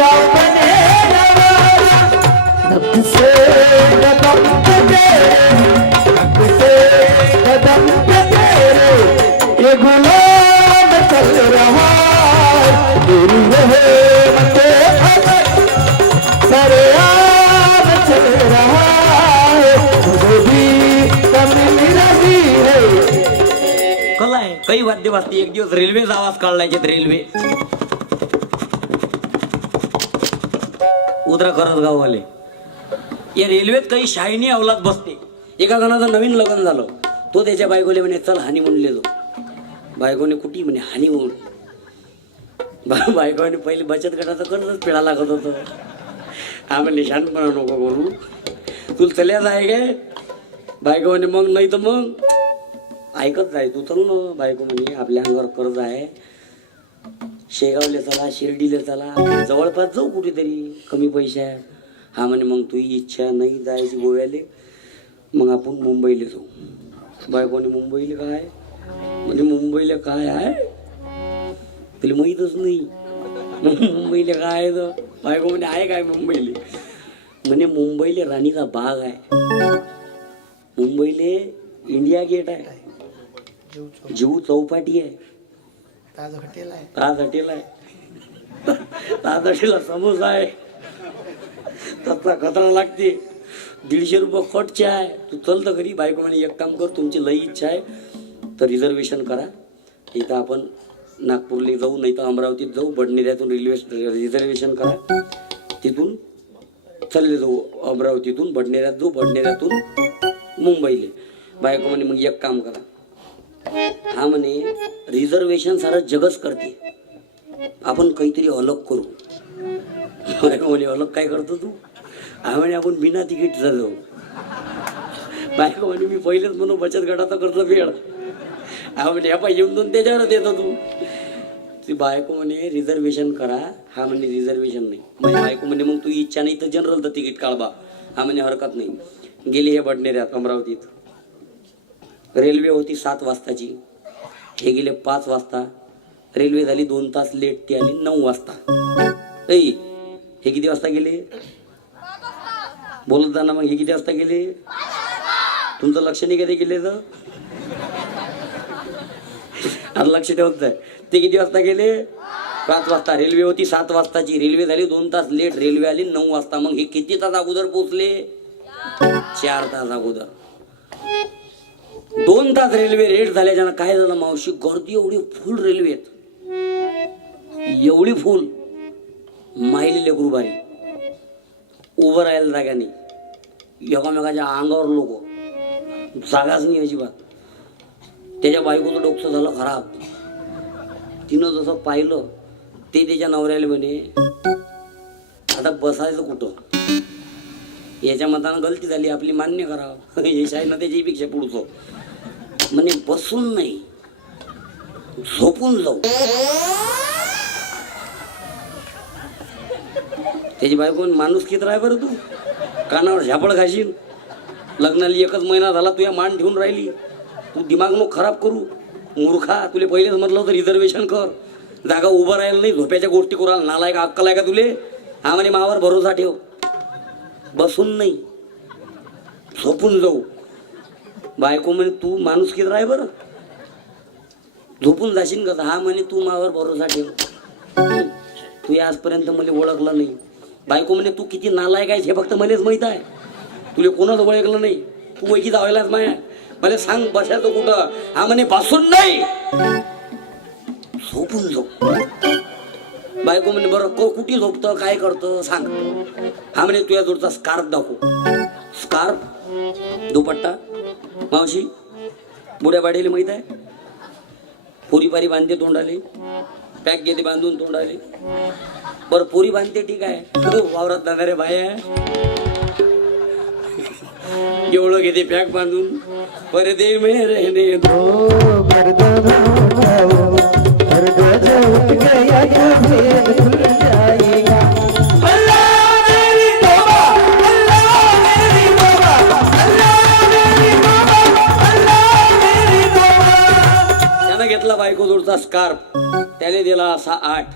अपने नवारा नक से कदम पे तेरे नक से कदम पे तेरे ये गुलाम चल रहा तेरी रहमत सरे आम चल रहा है मुझे भी कमी रही है. कला आहे काही वाद्य वाजते. एक दिवस रेल्वेचा आवाज काढलायचे रेल्वे उतरा करत गाववाले. या रेल्वेत काही शायनी अवलाद बसते. एका जणाचं नवीन लग्न झालं. तो त्याच्या बायकोले म्हणे चल हानी म्हणले जो. बायकोने कुठे म्हणे हानी म्हणून. बायकोने पहिले बचत गटाचं कर्जच फेडा लागत होतं. आम्ही निशाणपणा नको करू तुला चल्याच आहे काय. बायको म्हणे मग नाही तर मग ऐकत जाय तू चल ना. बायको म्हणे आपल्या अंगावर कर्ज आहे. शेगावले चला शिर्डीले चला जवळपास जाऊ कुठेतरी कमी पैशा. हा म्हणे मग तुझी इच्छा नाही जायची गोव्याले मग आपण मुंबईला जाऊ. बायकोने मुंबईला काय म्हणजे मुंबईला काय आहे तुला माहीतच नाही. मुंबईला काय आहे तर बायको म्हणे आहे काय मुंबईला. म्हणे मुंबईला राणीचा बाग आहे. मुंबईले इंडिया गेट आहे. जीव चौपाटी आहे. ताज हॉटेल आहे. ताज हॉटेलला समोसा आहे. तसा खतरा लागते. 150 रुपये खटचे आहे. तू चल तर घरी. बायको म्हणे एक काम कर तुमची लई इच्छा आहे तर रिझर्वेशन करा. इथं आपण नागपूरला जाऊ नाही तर अमरावतीत जाऊ. बडनेऱ्यातून रेल्वे रिझर्वेशन करा. तिथून चालले जाऊ अमरावतीतून बडनेऱ्यात जाऊ. बडनेऱ्यातून मुंबईला. बायको म्हणे मग एक काम करा. हा म्हणे रिझर्वेशन सारं जगच करते आपण काहीतरी अलग करू. बायको म्हणे अलग काय करतो तू. हा म्हणे आपण बिना तिकीटचा जाऊ. बायको म्हणे मी पहिलेच म्हणून बचत गटाचा कर्ज फेड. हा म्हणे ह्या येऊन दोन त्याच्यावरच येतो तू. ती बायको म्हणे रिझर्वेशन करा. हा म्हणे रिझर्वेशन नाही. माझी बायको म्हणे मग तू इच्छा नाही तर जनरल तर तिकीट काढबा. हा म्हणे हरकत नाही. गेली हे बडनेऱ्यात अमरावतीत. रेल्वे होती 7 वाजताची. हे गेले 5 वाजता. रेल्वे झाली 2 तास लेट. ती आली 9 वाजता. हे किती वाजता गेले बोलत जा ना मग. हे किती वाजता गेले तुमचं लक्ष नाही कधी गेले तर आता लक्ष ठेवत आहे. ते किती वाजता गेले 5 वाजता. रेल्वे होती 7 वाजताची. रेल्वे झाली 2 तास लेट. रेल्वे आली 9 वाजता. मग हे किती तास अगोदर पोहोचले 4 तास अगोदर. 2 तास रेल्वे लेट झाल्याच्यानं काय झालं मावशी गर्दी एवढी फुल रेल्वेत. एवढी फुल माहिली लेकरू बारी उभं राहायला जागा नाही. एकामेकाच्या अंगावर लोक जागाच नाही अजिबात. त्याच्या बायकोचं डोकं झालं खराब. तिनं जसं पाहिलं ते त्याच्या नवऱ्याला म्हणे आता बसायचं कुठं. याच्या मतानं गलती झाली आपली मान्य करावं. यश आहे ना त्याच्यापेक्षा पुढचं. म्हणे बसून नाही झोपून जाऊ. त्याची बायको माणूस किती राह बरं. तू कानावर झापड घाशील. लग्नाला 1च महिना झाला तुझ्या मान ठेवून राहिली. तू दिमाग नको खराब करू मूर्खा. तुले पहिलेच म्हटलं होतं रिझर्वेशन कर. जागा उभं राहायला नाही झोप्याच्या गोष्टी करायला. नालायक अक्कल आहे का तुले. हा म्हणे मावर भरोसा ठेव. बसून नाही झोपून जाऊ. बायको म्हणे तू माणूस किती राह बरं झोपून जाशील का. हा म्हणे तू मावर भरोसा ठेव. तू आजपर्यंत मला ओळखलं नाही. बायको म्हणे तू किती नालायक आहेस हे फक्त मलाच माहित आहे. तुला कोणाच ओळखलं नाही. तू ओळखी जावायलाच माया. मला सांग बसायचं कुठं. हा म्हणे बसून नाही झोपून जाऊ. बायको म्हणे बरं कुठे झोपतं काय करतं सांग. हा म्हणे तुझ्या जोडचा स्कार्फ दाखव. स्कार्फ दुपट्टा मावशी बुड्या बाडीला माहित आहे. पुरी पारी बांधते तोंडाले. पॅक घेते बांधून तोंडाले. बरं पुरी बांधते ठीक आहे. वावरात जाणारे बाय एवढं घेते पॅक बांधून. पर दे मेरे दो घेतला बायको जोडचा स्कार्फ. त्याने दिला 8.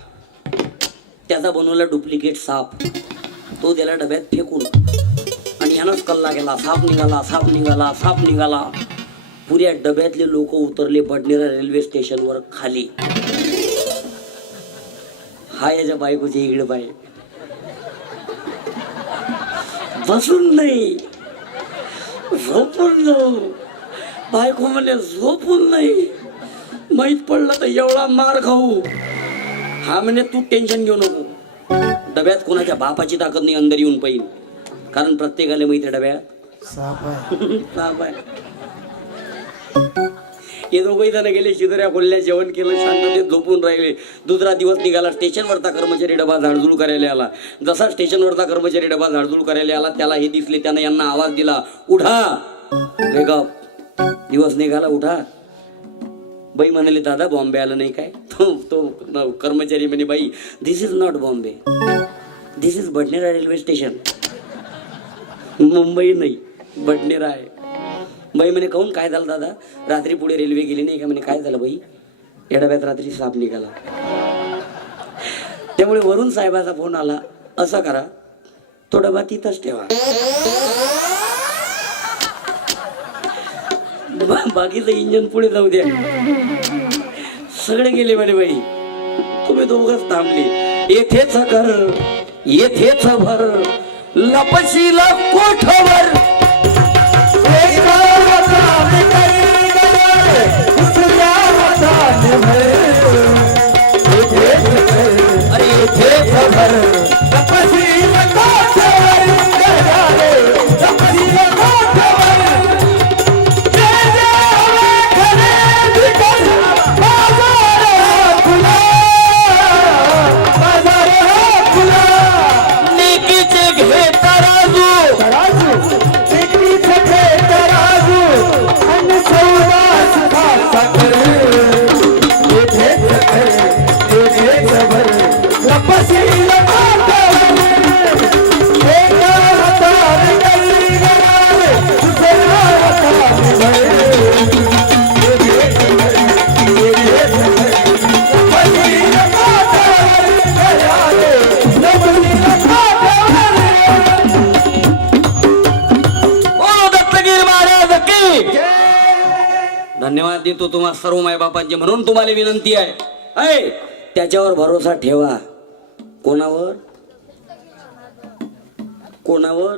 त्याचा बनवला डुप्लिकेट साप. तो त्याला डब्यात फेकून आणि यानंच कल्ला गेला. साप निघाला, साप निघाला, साप निघाला. पुऱ्या डब्यातले लोक उतरले बडनेरा रेल्वे स्टेशनवर खाली. हा याच्या बायकोचे इकडे बाय बसून नाही, झोपून जाऊ. बायको म्हणे झोपून नाही, माहीत पडलं तर एवढा मार खाऊ. हा म्हणे तू टेन्शन घेऊ नको, डब्यात कोणाच्या बापाची ताकद नाही अंदर येऊन पाहिजे, कारण प्रत्येकाला माहिती डब्यात साप आहे. हे दोघंही जण गेले, शिदोऱ्या खोलल्या, जेवण केलं, शांततेत झोपून राहिले. दुसरा दिवस निघाला. स्टेशनवरचा कर्मचारी डबा झाडझूड करायला आला. जसा स्टेशनवरचा कर्मचारी डबा झाडझूड करायला आला त्याला हे दिसले. त्यानं यांना आवाज दिला, उठा, वेकअप. दिवस निघाला, उठा. बाई म्हणाले, दादा बॉम्बे आलं नाही काय? तो कर्मचारी म्हणे, बाई this is not Bombay, this is Badnera railway station. Mumbai नाही, बडनेरा आहे. बाई म्हणे, काहून काय झालं दादा? रात्री पुढे रेल्वे गेली नाही का? म्हणे, काय झालं बाई? या डब्यात रात्री साप निघाला. त्यामुळे वरून साहेबाचा फोन आला, असं करा, तो डबा तिथंच ठेवा, बाकीचं इंजन पुढे जाऊ द्या. सगळे गेले म्हणे, बाई तुम्ही दोघंच थांबले. येथेच कर, येथेच भर, लपशीला कोठवर. अरे येथेच भर, लपशीला कोठवर, लपशीला कोठवर. धन्यवाद देतो तुम्हा सर्व माय बापांचे. म्हणून तुम्हाला विनंती आहे, त्याच्यावर भरोसा ठेवा. कोणावर? कोणावर?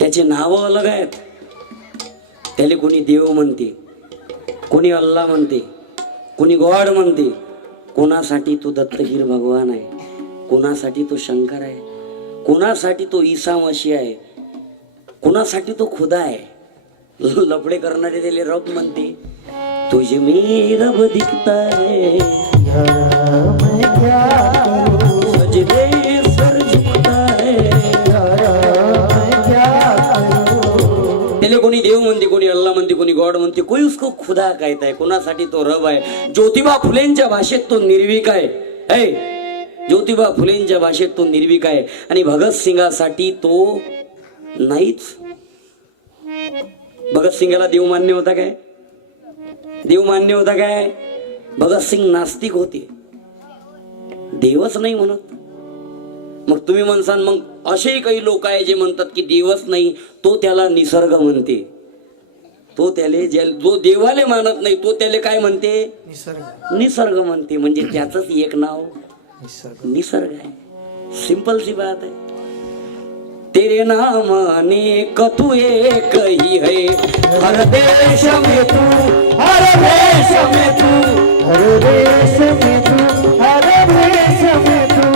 त्याचे नाव अलग आहेत. त्याला कोणी देव म्हणते, कोणी अल्लाह म्हणते, कोणी गॉड म्हणते. कोणासाठी तो दत्तगीर भगवान आहे, कोणासाठी तो शंकर आहे, कोणासाठी तो ईसा मसीह आहे, कोणासाठी तो खुदा आहे. लफडे करणारे त्याले रब म्हणते. तुझे मी रब दिखता है, सजदे सर झुकता है. त्याले कोणी देव म्हणते, कोणी अल्लाह म्हणते, कोणी गॉड म्हणते, कोणी उसको खुदा कहता है. कोणासाठी तो रब आहे. ज्योतिबा फुलेंच्या भाषेत तो निर्विक आहे. ज्योतिबा फुलेंच्या भाषेत तो निर्विक आहे. आणि भगतसिंगासाठी तो नाहीच. भगतसिंगाला देव मान्य होता काय? देव मान्य होता काय? भगतसिंग नास्तिक होते, देवच नाही म्हणत. मग तुम्ही म्हणसान, मग असेही काही लोक आहे जे म्हणतात की देवच नाही, तो त्याला निसर्ग म्हणते. तो त्याले जो देवाले मानत नाही तो त्याले काय म्हणते? निसर्ग म्हणते. म्हणजे त्याचंच एक नाव निसर्ग आहे. सिंपल सी बात है. तेरे नाम अनेक तू एक ही है, हर देश में तू, हर देश में तू, हर देश में तू, हर देश में तू.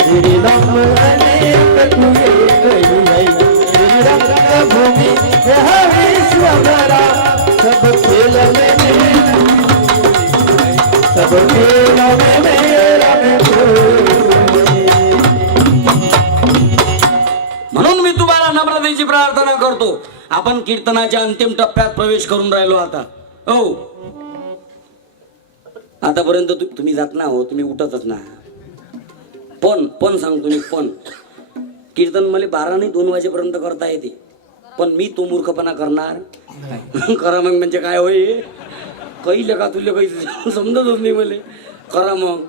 तेरे नाम अनेक तू एक ही है, तेरी रंग भूमि यह विश्व भरा. सब खेल में सब खेल में मेरा म्हणून मी तुम्हाला नम्रतेची प्रार्थना करतो. आपण कीर्तनाच्या अंतिम टप्प्यात प्रवेश करून राहिलो आता. हो, आतापर्यंत तुम्ही जात ना हो, तुम्ही उठतच ना. पण सांगतो मी, पण कीर्तन मला 12 नाही 2 वाजेपर्यंत करता येते. पण मी तो मूर्खपणा करणार करा मग म्हणजे काय होईल? काही लेखा तुला काही समजतच नाही मला. करा मग.